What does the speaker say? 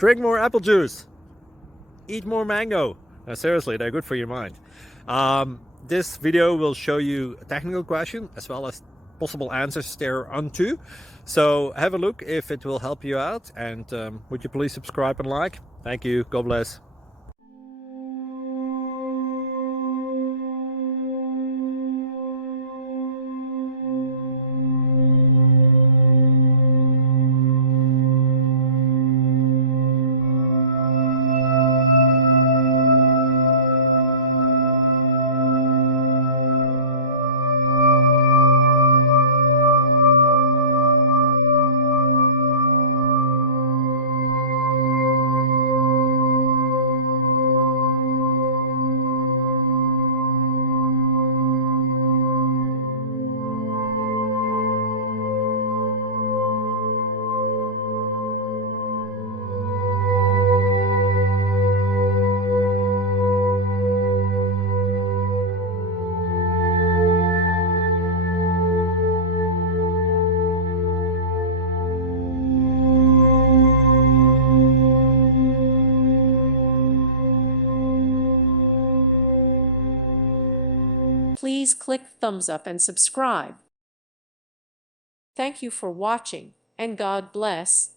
Drink more apple juice. Eat more mango. Seriously, they're good for your mind. This video will show you a technical question as well as possible answers thereunto. So have a look if it will help you out, and would you please subscribe and like? Thank you. God bless. Please click thumbs up and subscribe. Thank you for watching, and God bless.